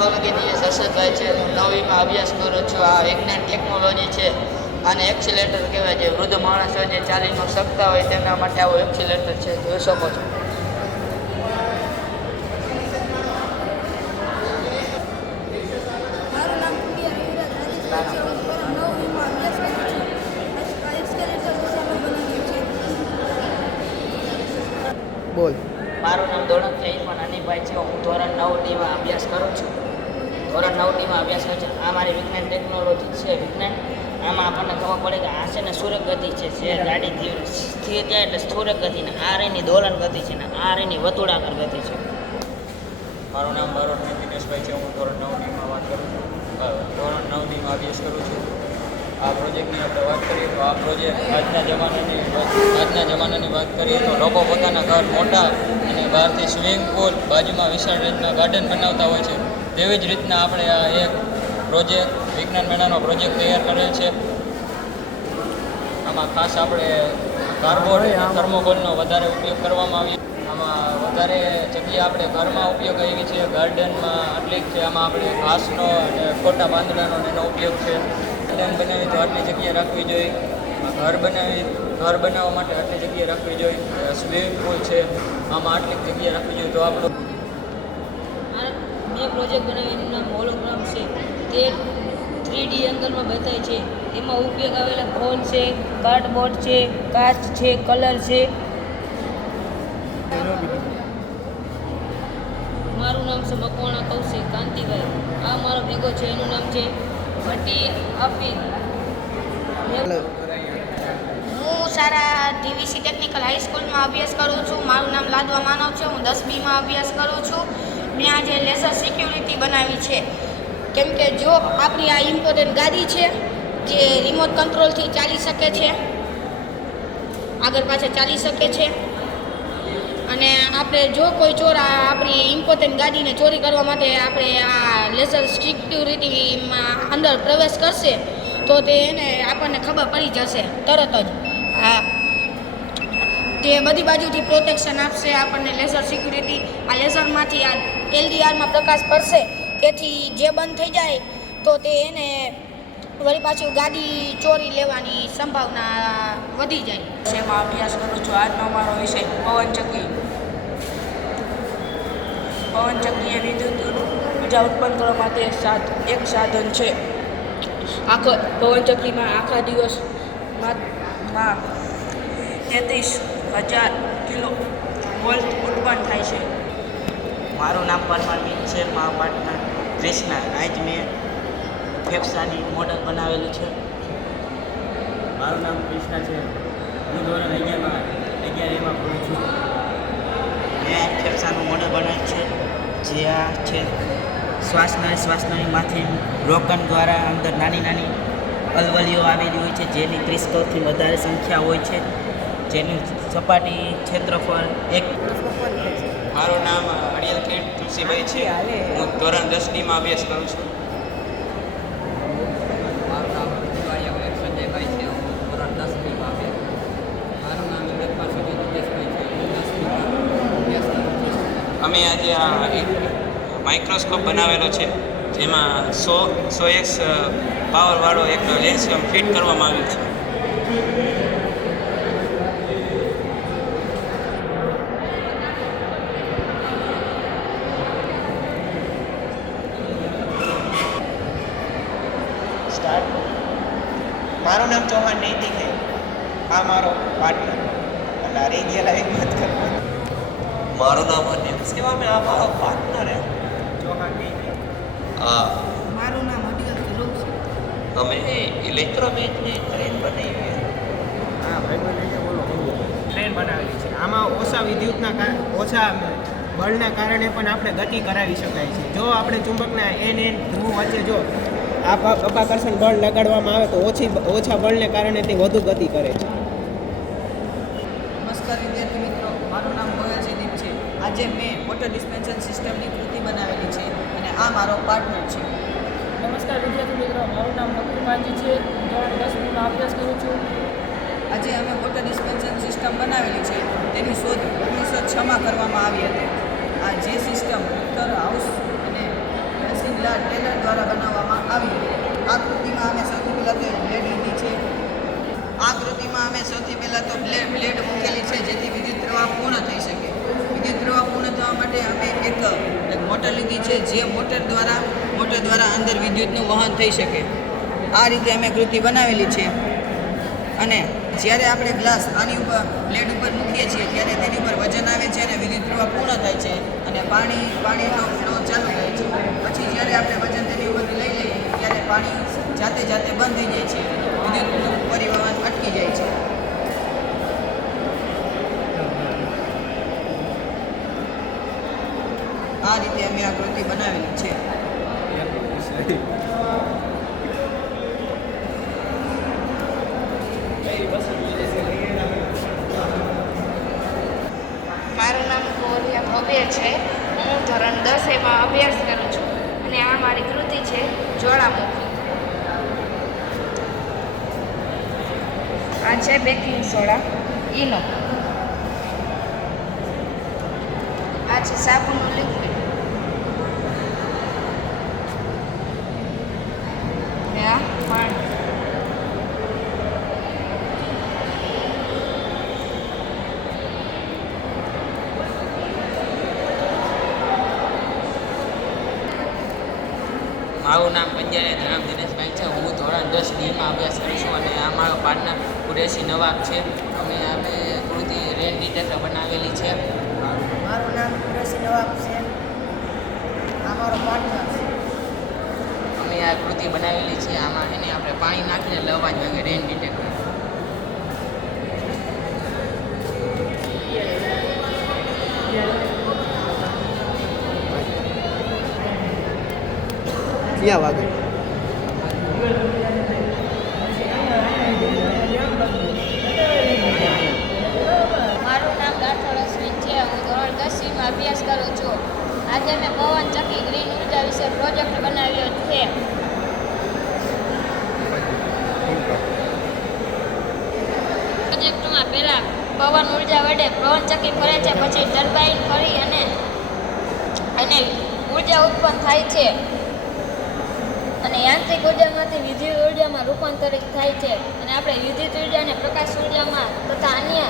સોલંકીની હર્ષદભાઈ છે. હું 9વીમાં અભ્યાસ કરું છું. આ વિજ્ઞાન ટેકનોલોજી છે અને એક્સિલેટર કહેવાય. જે વૃદ્ધ માણસો જે ચાલી ન શકતા હોય તેમના માટે આવું એક્સિલેટર છે, જોઈ શકો છો. બોલ. મારું નામ દોડકભાઈ પણ અનિભાઈ છે. હું ધોરણ 9Dમાં અભ્યાસ કરું છું. ધોરણ 9Dમાં અભ્યાસ કરું છું. આ મારી વિજ્ઞાન ટેકનોલોજી છે. વિજ્ઞાન આમાં આપણને ખબર પડે કે આ છે ને સ્થૂર ગતિ છે. જે ગાડી સ્થિર જાય એટલે સ્થૂર ગતિ ને આ રેની દોલન ગતિ છે ને આ રેની વર્તુળાકાર ગતિ છે. મારું નામ બારોટની દિનેશભાઈ છે. હું ધોરણ 9Dમાં વાત કરું છું. ધોરણ 9Dમાં અભ્યાસ કરું છું. આ પ્રોજેક્ટની આપણે વાત કરીએ તો આ પ્રોજેક્ટ આજના જમાનાની વાત કરીએ તો લોકો પોતાના ઘર મોટા અને બહારથી સ્વિમિંગ પુલ બાજુમાં વિશાળ રીતના ગાર્ડન બનાવતા હોય છે. તેવી જ રીતના આપણે આ એક પ્રોજેક્ટ વિજ્ઞાન મેળાનો પ્રોજેક્ટ તૈયાર કરેલ છે. આમાં ખાસ આપણે કાર્ડબોર્ડ અને થર્મોકોલનો વધારે ઉપયોગ કરવામાં આવ્યો. આમાં વધારે જગ્યા આપણે ઘરમાં ઉપયોગ એવી છે, ગાર્ડનમાં આટલી છે. આમાં આપણે ઘાસનો અને ખોટા પાંદડાનો એનો ઉપયોગ છે. ગાર્ડન બનાવી તો આટલી જગ્યા રાખવી જોઈએ. ઘર બનાવવા માટે આટલી જગ્યા રાખવી જોઈએ. સ્વિમિંગ પુલ છે, આમાં આટલી જગ્યા રાખવી જોઈએ. તો આપણો મેં પ્રોજેક્ટ બનાવી એનું નામ હોલોગ્રામ છે. તે 3D અંદરમાં બતાય છે. એમાં ઉપયોગ આવેલા ફોન છે, કાર્ડબોર્ડ છે, કાચ છે, કલર છે. મારું નામ છે મકવાણા કૌશિક કાંતિભાઈ. આ મારો ભેગો છે, એનું નામ છે ભટ્ટી આફી. હું સારા ડીવીસી ટેકનિકલ હાઈસ્કૂલમાં અભ્યાસ કરું છું. મારું નામ લાદવા માનવ છે. હું 10Bમાં અભ્યાસ કરું છું. મેં આજે લેસર સિક્યુરિટી બનાવી છે. કેમ કે જો આપણી આ ઇમ્પોર્ટન્ટ ગાડી છે જે રિમોટ કંટ્રોલથી ચાલી શકે છે, આગળ પાછળ ચાલી શકે છે, અને આપણે જો કોઈ ચોર આપણી ઇમ્પોર્ટન્ટ ગાડીને ચોરી કરવા માટે આપણે આ લેસર સિક્યુરિટીમાં અંદર પ્રવેશ કરશે તો તે એને આપણને ખબર પડી જશે તરત જ. તે બધી બાજુથી પ્રોટેક્શન આપશે આપણને લેસર સિક્યુરિટી. આ લેસરમાંથી આ LDRમાં પ્રકાશ પડશે, તેથી જે બંધ થઈ જાય તો તે એને વળી પાછું ગાડી ચોરી લેવાની સંભાવના વધી જાય. એમાં અભ્યાસ કરું છું. આજનો મારો વિષય પવનચક્કી. પવનચક્કી એ વિદ્યુત ઉર્જા ઉત્પન્ન કરવા માટે એક સાધન છે. પવનચક્કીમાં આખા દિવસમાં 33,000 કિલો વોલ્ટ ઉત્પન્ન થાય છે. મારું નામ પરમાર છે. મારા પાર્ટનર કૃષ્ણા. આજ મેં ફેફસાની મોડલ બનાવેલું છે. મારું નામ કૃષ્ણા છે. હું ધોરણ 11Aમાં ભણું છું. મેં ફેફસાનું મોડલ બનાવ્યું છે. જે આ છે શ્વાસનળીમાંથી રોકન દ્વારા અંદર નાની નાની અલવલીઓ આવેલી હોય છે, જેની 30 કરોડથી વધારે સંખ્યા હોય છે, જેની સપાટી ક્ષેત્રફળ એક. મારું નામ અડિયલ ખેડ તુલસીભાઈ છે. હું ધોરણ 10Dમાં અભ્યાસ કરું છું. મારું નામ દિવાળીયા સંજયભાઈ છે. હું ધોરણ 10Bમાં અભ્યાસ. મારું નામ સુરેશભાઈ દિનેશભાઈ છે. હું 10Bમાં અભ્યાસ કરું છું. અમે આજે આ એક માઇક્રોસ્કોપ બનાવેલો છે, જેમાં 100x પાવરવાળો એક લેન્સ ફિટ કરવામાં આવ્યો છે. મારું નામ ચૌહાણ નૈતિક છે. આ મારો પાર્ટનર અને રહી ગયેલા એક વાત કરવા. મારું નામ અનિલ સેવા મેં આ મારો પાર્ટનર है ચૌહાણ નૈતિક. મારું નામ અડિયલ ધ્રુવ છે. અમે ઇલેક્ટ્રોમેગ્નેટિક ટ્રેન બનાવી. હા ભાઈ બોલો. ટ્રેન બનાવેલી છે. આમાં ઓછા બળના કારણે પણ આપણે ગતિ કરાવી શકાય છે. જો આપણે ચુંબકના N ધ્રુવ વચ્ચે જો અપાકર્ષણ બળ લગાડવામાં આવે તો ઓછા બળને કારણે તે વધુ ગતિ કરે છે. નમસ્કાર વિદ્યાર્થી મિત્રો, મારું નામ ગોયલ જયદીપ છે. આજે મેં વોટર ડિસ્પેન્સર સિસ્ટમની કૃતિ બનાવેલી છે અને આ મારો પાર્ટનર છે. નમસ્કાર વિદ્યાર્થી મિત્રો, મારું નામ નકુલ માંજી છે. હું ધોરણ 10Bમાં અભ્યાસ કરું છું. આજે અમે વોટર ડિસ્પેન્સર સિસ્ટમ બનાવેલી છે. તેની શોધ 1906માં કરવામાં આવી હતી. આ જે સિસ્ટમ મોટર હાઉસ અને બેસિન ટેલર દ્વારા બનાવવામાં આવી હતી. આ કૃતિમાં અમે સૌથી પહેલાં તો બ્લેડ લીધી છે. આ કૃતિમાં અમે સૌથી પહેલાં તો બ્લેડ મૂકેલી છે જેથી વિદ્યુત પ્રવાહ પૂર્ણ થઈ શકે. વિદ્યુત પ્રવાહ પૂર્ણ થવા માટે અમે એક મોટર લીધી છે જે મોટર દ્વારા અંદર વિદ્યુતનું વહન થઈ શકે. આ રીતે અમે કૃતિ બનાવેલી છે. અને જ્યારે આપણે ગ્લાસ આની ઉપર બ્લેડ ઉપર મૂકીએ છીએ ત્યારે તેની ઉપર વજન આવે છે અને વિદ્યુત પ્રવાહ પૂર્ણ થાય છે અને પાણીનો ફ્લો ચાલુ થાય છે. પછી જ્યારે આપણે વજન તેની ઉપરથી લઈ લઈએ ત્યારે પાણી જાતે બંધ થઈ જાય છે, વિદ્યુતનું પરિવહન અટકી જાય છે. આ રીતે અમે આ કૃતિ બનાવેલી છે. મારું નામ ગોરિયા ભવ્ય છે. હું ધોરણ 10 એમાં અભ્યાસ કરું છું અને આ મારી કૃતિ છે જ્વાળામુખી. આ છે બેકિંગ સોડા ઈનો. આ છે સાબુનું લિક્વિડ ને આ પાણી. મારું નામ પંજારિયા ધરમ દિનેશભાઈ છે. હું ધોરણ 10 બીમાં અભ્યાસ કરું છું અને આ મારો પાર્ટનર કુરેશી નવાબ છે. અમે કૃતિ રેન ડિટેક્ટર બનાવેલી છે. મારું નામ કુરેશી નવાબ છે. આ મારો પાર્ટનર છે. અમે આ કૃતિ બનાવેલી છે. આમાં એને આપણે પાણી નાખીને લવા જોઈએ રેન ડિટેક્ટર. ક્યાં વાગે મારું નામ રાઠોડ અશ્વિન છે. હું ધોરણ 10 માં અભ્યાસ કરું છું. આજે મેં પવન ચક્કી ગ્રીન ઉર્જા વિશે પ્રોજેક્ટ બનાવ્યો છે. પ્રોજેક્ટમાં પહેલા પવન ઉર્જા વડે પવન ચક્કી ફરે છે, પછી ટર્બાઇન ફરી અને ઉર્જા ઉત્પન્ન થાય છે અને યાંત્રિક ઉર્જામાંથી વિદ્યુત ઉર્જામાં રૂપાંતરિત થાય છે અને આપણે વિદ્યુત ઉર્જાને પ્રકાશ ઉર્જામાં તથા અન્ય